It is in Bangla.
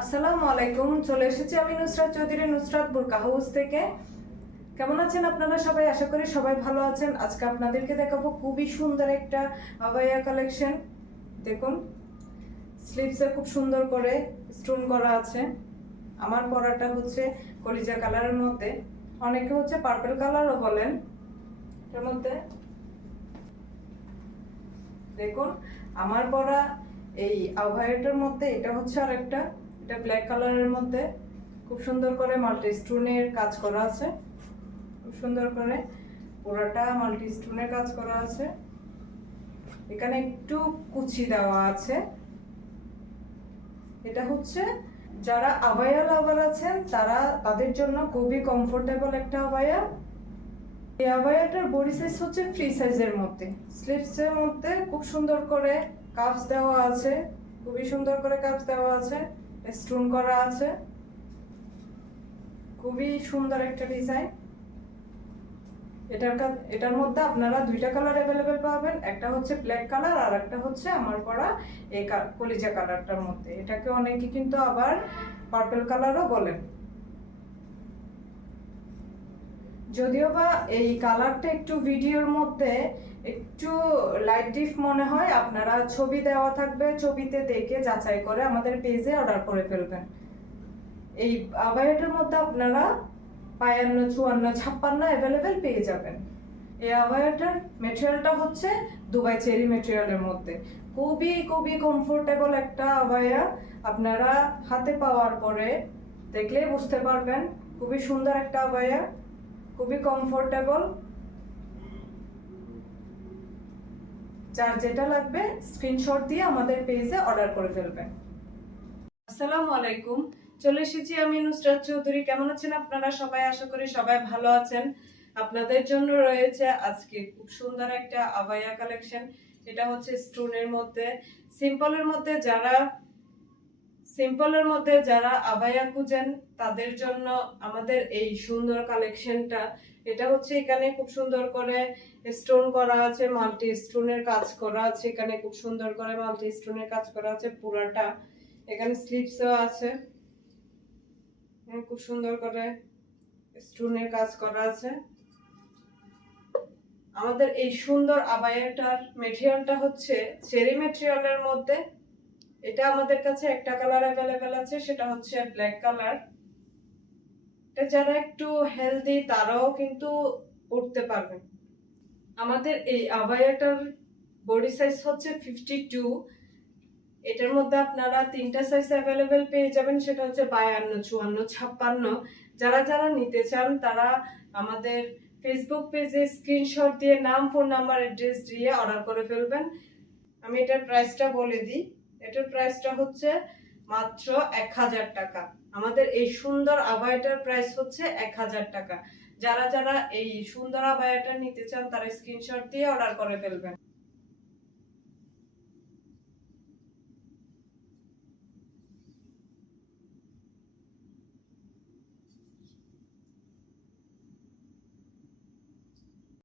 আসসালামু আলাইকুম, চলে এসেছি আমি নুসরাত চৌধুরী, নুসরাত বুরকা হাউস থেকে। কেমন আছেন আপনারা সবাই? আশা করি সবাই ভালো আছেন। আজকে আপনাদেরকে দেখাবো খুবই সুন্দর একটা আবায়া কালেকশন দেখুন স্লিভসে খুব সুন্দর করে স্টোন করা আছে। আমার পরাটা হচ্ছে কলিজা কালারের মধ্যে। অনেকে হচ্ছে পার্পল কালারও বলেন। এটার মধ্যে দেখুন, আমার পরা এই আভায়াটার মধ্যে এটা হচ্ছে আর একটা এটা ব্ল্যাক কালারের মধ্যে। খুব সুন্দর করে মাল্টি স্টোনের কাজ করা আছে। খুব সুন্দর করে পুরোটা মাল্টি স্টোনের কাজ করা আছে। এখানে একটু কুচি দেওয়া আছে। এটা হচ্ছে যারা আবায়া লাভার আছেন, তারা তাদের জন্য খুবই কমফোর্টেবল একটা আবায়া। এই আবায়াটার বডি সাইজ হচ্ছে ফ্রি সাইজের মধ্যে। স্লিভসের মধ্যে খুব সুন্দর করে কাপস দেওয়া আছে। খুবই সুন্দর করে কাপস দেওয়া আছে। স্টোন করা আছে। খুবই সুন্দর একটা ডিজাইন। এটার এটার মধ্যে আপনারা দুইটা কালার অ্যাভেলেবেল পাবেন। একটা হচ্ছে ব্ল্যাক কালার আর একটা হচ্ছে আমার করা এই কলিজা কালারটার মধ্যে। এটাকে অনেকে কিন্তু আবার পার্পল কালারও বলেন। যদিও বা এই কালারটা একটু ভিডিওর মধ্যে একটু লাইট ডিফ মনে হয়, আপনারা ছবি দেওয়া থাকবে, ছবিতে দেখে যাচাই করে আমাদের পেজে অর্ডার করে ফেলবেন। এই আবায়াটার মধ্যে আপনারা পায়ান্ন, চুয়ান্ন, ছাপ্পান্ন অ্যাভেলেবেল পেয়ে যাবেন। এই আবায়াটার মেটেরিয়ালটা হচ্ছে দুবাই চেরি মেটেরিয়ালের মধ্যে। খুবই খুবই কমফোর্টেবল একটা আবায়া আপনারা হাতে পাওয়ার পরে দেখলেই বুঝতে পারবেন। খুবই সুন্দর একটা আবায়া খুবই কমফোর্টেবল যার যেটা লাগবে স্ক্রিনশট দিয়ে আমাদের পেজে অর্ডার করে ফেলবেন আসসালামু আলাইকুম। চলে এসেছি আমি নুসরাত চৌধুরী। কেমন আছেন আপনারা সবাই? আশা করি সবাই ভালো আছেন। আপনাদের জন্য রয়েছে আজকে খুব সুন্দর একটা আবায়া কালেকশন এটা হচ্ছে স্টোনের মধ্যে। সিম্পলের মধ্যে যারা সিম্পলের মধ্যে যারা আবায়া খুঁজেন, তাদের জন্য আমাদের এই সুন্দর কালেকশনটা, এটা হচ্ছে এখানে খুব সুন্দর করে স্টোন করা আছে মাল্টি স্টোনের কাজ করা আছে, এখানে খুব সুন্দর করে মাল্টি স্টোনের কাজ করা আছে পুরাটা, এখানে স্লিপসও আছে। খুব সুন্দর করে স্টোনের কাজ করা আছে। আমাদের এই সুন্দর আবায়াটার মেটেরিয়ালটা হচ্ছে চেরি মেটেরিয়ালের মধ্যে এটা আমাদের কাছে একটা কালার অ্যাভেলেবেল আছে, সেটা হচ্ছে ব্ল্যাক কালার এটা যারা একটু হেলদি তারাও কিন্তু পড়তে পারবেন। আমাদের এই আবায়াটার বডি সাইজ হচ্ছে ফিফটি টু এটার মধ্যে আপনারা তিনটা সাইজ অ্যাভেলেবেল পেয়ে যাবেন, সেটা হচ্ছে বায়ান্ন, চুয়ান্ন, ছাপ্পান্ন। যারা যারা নিতে চান, তারা আমাদের ফেসবুক পেজে স্ক্রিনশট দিয়ে নাম ফোন নাম্বার অ্যাড্রেস দিয়ে অর্ডার করে ফেলবেন। আমি এটার প্রাইসটা বলে দিই। এটার প্রাইসটা হচ্ছে মাত্র এক হাজার টাকা। আমাদের এই সুন্দর আবায়াটার প্রাইস হচ্ছে এক হাজার টাকা। যারা যারা এই সুন্দর আবায়াটা নিতে চান, তারা স্ক্রিনশট দিয়ে অর্ডার করে ফেলবেন।